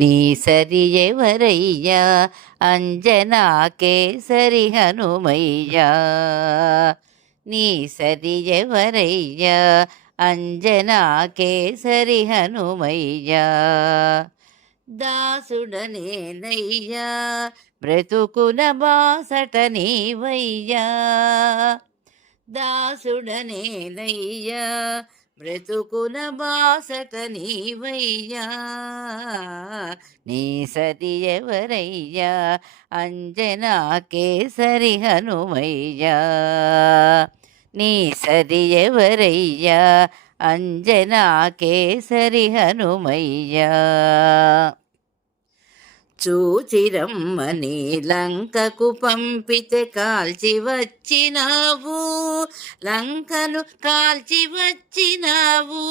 నీ సరి ఎవరయ్యా అంజనా కేసరి హనుమయ్యా. నీ సరి ఎవరయ్యా అంజనా కేసరి హనుమయ్యా. దాసుడనేనయ్యా బ్రతుకున బాసట నీవయ్యా. దాసుడనేనయ్యా బ్రతుకున బాసట నీవయ్యా. నీ సరి ఎవరయ్యా అంజనా కేసరి హనుమయ్యా. నీ సరి ఎవరయ్యా అంజనా కేసరి హనుమయ్యా. చూచిరమ్మని లంకకు పంపితే కాల్చి వచ్చినావు, లంకను కాల్చి వచ్చినావు.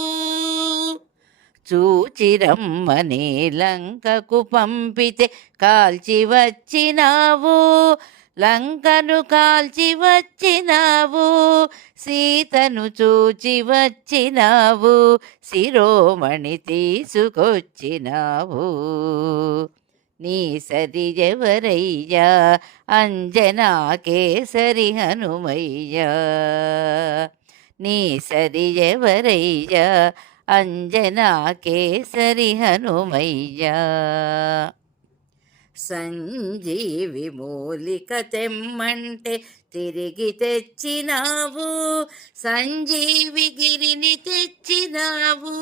చూచిరమ్మని లంకకు పంపితే కాల్చి వచ్చినావు, లంకను కాల్చి వచ్చినావు. సీతను చూచి వచ్చినావు, శిరోమణి తీసుకొచ్చినావు. నీ సరి ఎవరయ్యా అంజనా కేసరి హనుమయ్యా. నీ సరి ఎవరయ్యా అంజనా కేసరి హనుమయ్యా. సంజీవి మూలిక తెమ్మంటే తిరిగి తెచ్చినావు, సంజీవి గిరిని తెచ్చినావు.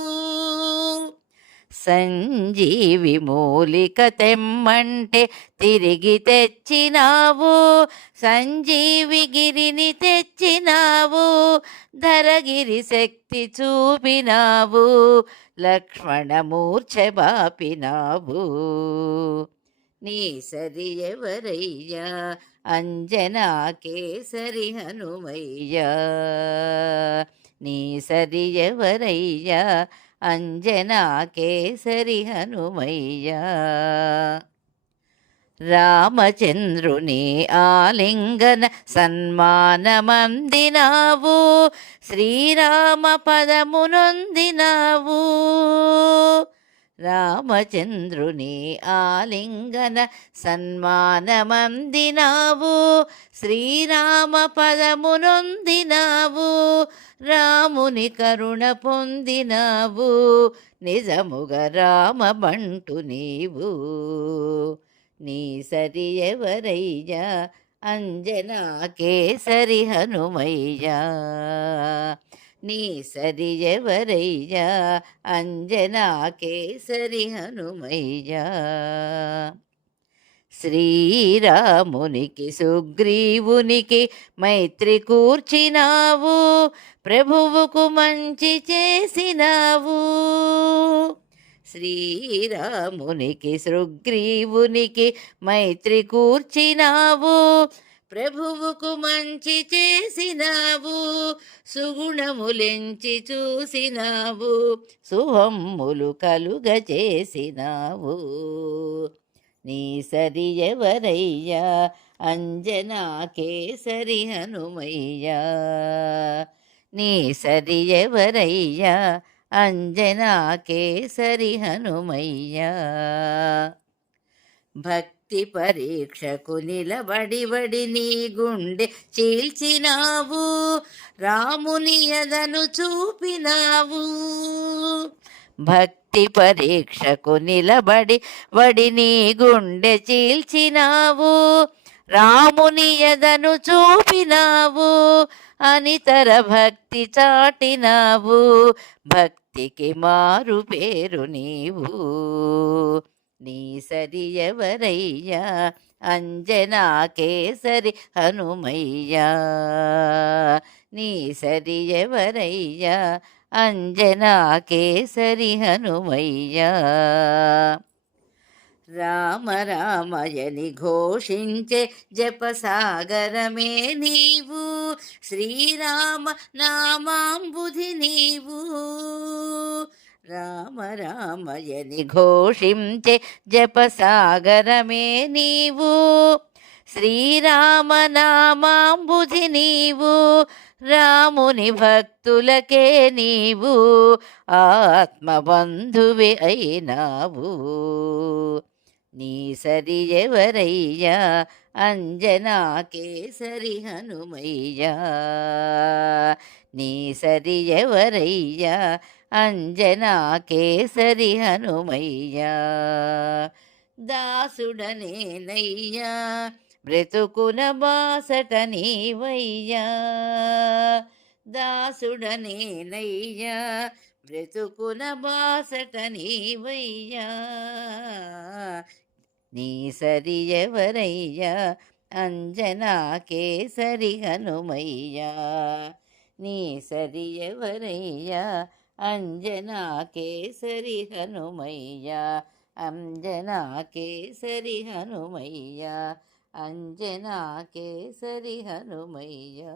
సంజీవి మూలిక తెమ్మంటే తిరిగి తెచ్చినావు, సంజీవి గిరిని తెచ్చినావు. ధరగిరి శక్తి చూపినావు, లక్ష్మణ మూర్ఛ బాపినావు. నీ సరి ఎవరయ్యా అంజనా కేసరి హనుమయ్యా. నీ సరి ఎవరయ్యా అంజనా కేసరి హనుమయ్యా. రామచంద్రుని ఆలింగన సన్మానమందినావు, శ్రీరామ పదమునొందినావు. రామచంద్రుని ఆలింగన సన్మానమందినావు, శ్రీరామ పదమునొందినావు. రాముని కరుణ పొందినావు, నిజముగా రామబంటు నీవు. నీ సరి ఎవరయ్యా అంజనా కేసరి హనుమయ్యా. నీ సరి ఎవరయ్యా అంజనా కేసరి హనుమయ్యా. శ్రీరామునికి సుగ్రీవునికి మైత్రి కూర్చినావు, ప్రభువుకు మంచి చేసినావు. శ్రీరామునికి సుగ్రీవునికి మైత్రి కూర్చినావు, ప్రభువుకు మంచి చేసినావు. సుగుణములెంచి చూసినావు, శుభమ్ములు కలుగ చేసినావు. నీ సరి ఎవరయ్యా అంజనా కేసరి హనుమయ్యా. నీ సరి ఎవరయ్యా అంజనా కేసరి హనుమయ్యా. భక్తి పరీక్షకు నిలబడి నీ గుండె చీల్చినావు, రాముని ఎదను చూపినావు. భక్తి పరీక్షకు నిలబడి నీ గుండె చీల్చినావు, రాముని ఎదను చూపినావు. అనితర భక్తి చాటినావు, భక్తికి మారు పేరు నీవు. నీ సరి ఎవరయ్యా అంజనా కేసరి హనుమయ్యా. నీ సరి ఎవరయ్యా అంజనా కేసరి హనుమయ్యా. రామ రామయని ఘోషించే జపసాగరమే నీవు, శ్రీరామ నామాంబుధి నీవు. రామ రామయని ఘోషించే జపసాగరమే నీవు, శ్రీరామనామాంబుధి నీవు, రాముని భక్తులకే నీవు ఆత్మబంధువే అయినావు. నీ సరి ఎవరయ్యా అంజనా కేసరి హనుమయ్యా, నీ సరి ఎవరయ్యా అంజనా కేసరి హనుమయ్యా. దాసుడనేనయ్యా బ్రతుకున బాసట నీవయ్యా, దాసుడనేనయ్యా బ్రతుకున బాసట నీవయ్యా. నీ సరి ఎవరయ్యా అంజనా కేసరి హనుమయ్యా, నీ సరి ఎవరయ్యా అంజనా కేసరి హనుమయ్యా, అంజనా కేసరి హనుమయ్యా, అంజనా కేసరి హనుమయ్యా.